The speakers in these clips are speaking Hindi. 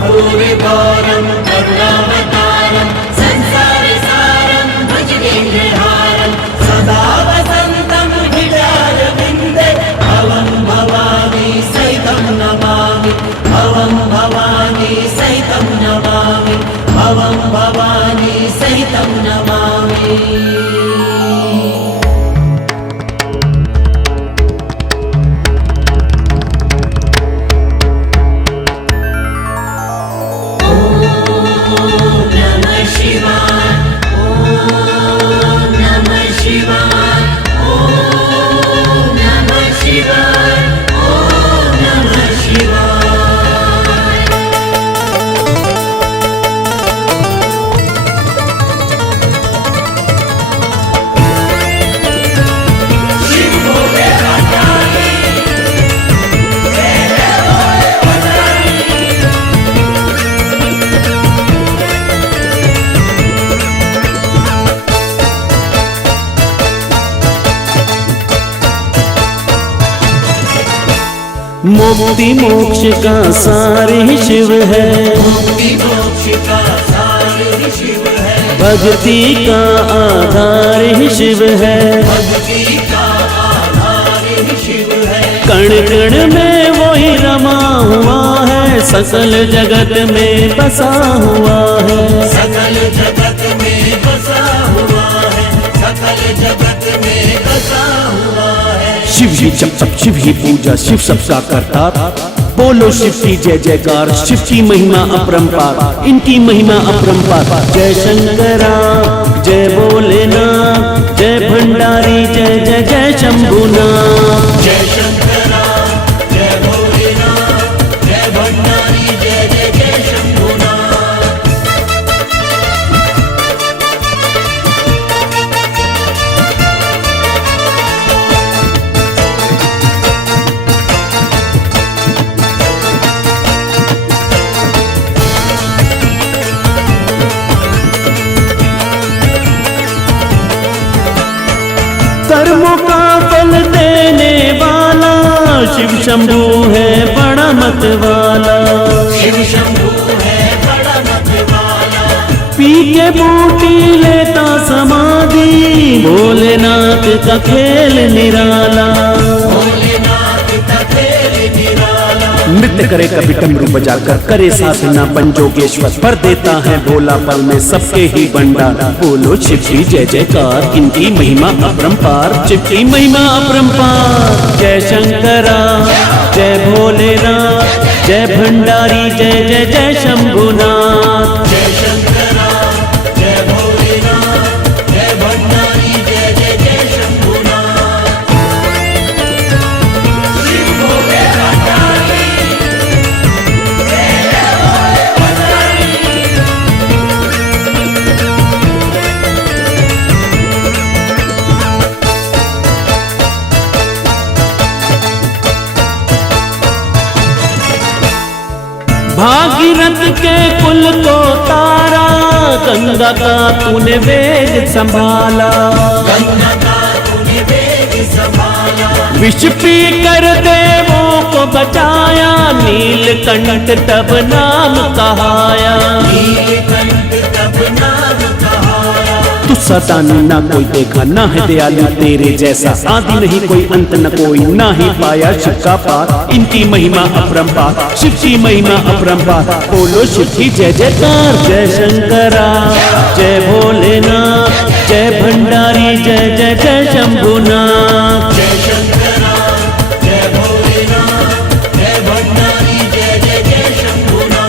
कर्पूरगौरं करुणावतारं संसारसारं भुजगेन्द्रहारं सदा वसन्तं हृदयारविन्दे भवं भवानी सहितं नमामि भवं भवानी सहितं नमामि भवं भवानी सहितं नमामि। मुक्ति मोक्ष का सार ही शिव है, मुक्ति मोक्ष का सार ही शिव है, भक्ति का आधार ही शिव है, भक्ति का आधार ही शिव है। कण कण में वही रमा हुआ है, सकल जगत में बसा हुआ है, सकल जगत में बसा हुआ है, सकल जगत में बसा हुआ है। शिव ही जप तप शिव ही पूजा शिव सबका करता, बोलो शिव की जय जयकार, शिव की महिमा अपरंपार, इनकी महिमा अपरंपार। जय शंकरा जय भोलेनाथ, जय भंडारी जय जय जय शंभुनाथ। जय शंकरा जय भोलेनाथ, जय भंडारी जय जय जय शंभुनाथ। कर्मों का फल देने वाला शिव शंभू है बड़ा मत वाला, शिव शंभू है बड़ा मत वाला, पी के बूटी लेता समाधि, भोलेनाथ का खेल निराला। भोलेनाथ का खेल निराला, नृत्य करे कभी डमरू बजाकर, करे साधना पंजोगेश्वर, भर देता है भोला पल में सबके ही भंडार। बोलो शिव की जय जयकार, इनकी महिमा अपरंपार, शिव की महिमा अपरंपार। जय शंकरा जय भोलेनाथ, जय भंडारी जय जय जय शंभुनाथ। जय शंकरा जय भोलेनाथ, जय भंडारी जय जय जय शंभुनाथ। शिव भोले भंडारी, भागीरथ के कुल को तारा, गंगा का तूने वेग संभाला, गंगा का तूने वेग संभाला, विष पी कर देवों को बचाया, नीलकंठ तब नाम कहाया। नीलकंठ तब नाम कहाया। तू सतानी ना कोई देखा, ना है दयालु तेरे जैसा, आदि नहीं कोई अंत न कोई, ना ही पाया शिव का पार। इनकी महिमा अपरंपार, शिव की महिमा अपरंपार। बोलो शिव की जय जयकार। जय शंकरा जय भोलेनाथ, जय भंडारी जय जय जय शंभुनाथ। जय शंकरा जय भोलेनाथ, जय भंडारी जय जय जय शंभुनाथ।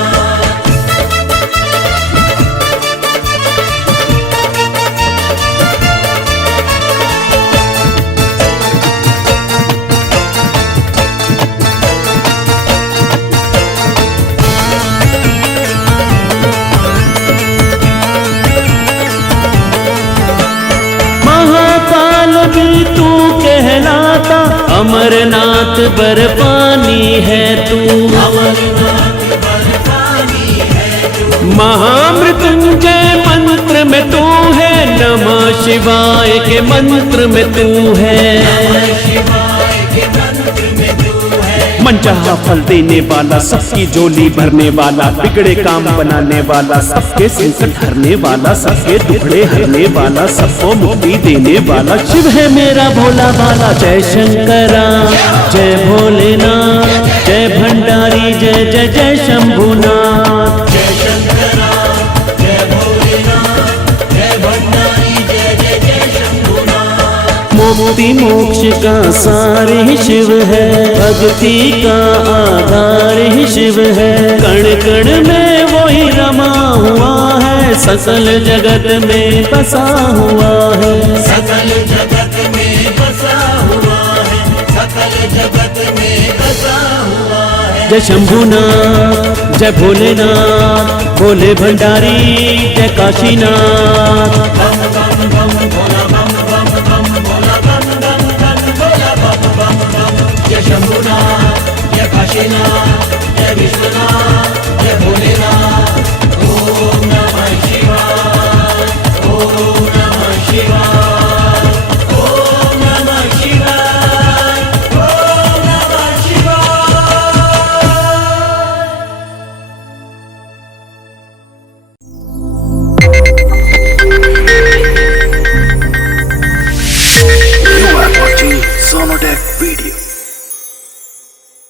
महाकाल भी तू कहलाता, अमरनाथ बर्फानी है तू, अमरनाथ बर्फानी है तू, महामृत्युंजय मंत्र में तू है, नमः शिवाय के मंत्र में तू है, नमः शिवाय के मंत्र में तू है, मनचाहा फल देने वाला, सबकी झोली भरने वाला, बिगड़े काम बनाने वाला, सबके संकट हरने वाला, सबके दुखड़े हरने वाला, सबको मुक्ति देने वाला। शिव है मेरा भोला भाला। जय शंकरा जय भोलेनाथ, जय भंडारी जय जय जय शंभुनाथ। जय शंकरा जय भोलेनाथ, जय भंडारी जय जय जय शंभुनाथ। मुक्ति मोक्ष का सार ही शिव है, भक्ति का आधार ही शिव है। कण कण में वही रमा हुआ है, सकल जगत में बसा हुआ है। सकल जगत में बसा हुआ है, सकल जगत में बसा हुआ है। जय शंभुनाथ जय भोलेनाथ, भोले भंडारी जय काशीनाथ। बम बम बम भोला